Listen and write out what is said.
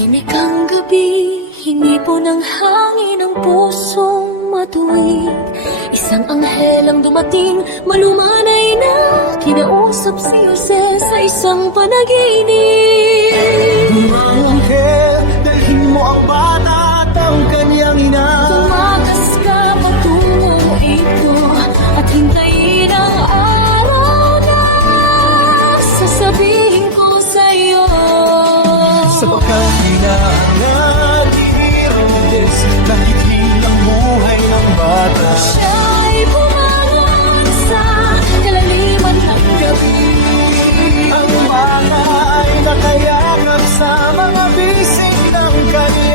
Tahimik ang gabi, hinipo ng hangin ang pusong matuwid. Isang anghel ang dumating, malumanay na kinausap si Jose sa isang panaginip. Ang anghel, dalhin mo ang bata at ang kanyang ina. Tumakas ka patungo ito at hintayin ang araw na sasabihin ko sa'yo. Sapagkat kailangan i-Herodes na higit ang buhay ng bata. Siya'y bumangon sa kalaliman ng gabi. Ang mga ay nakayakap sa mga bisig ng kanyang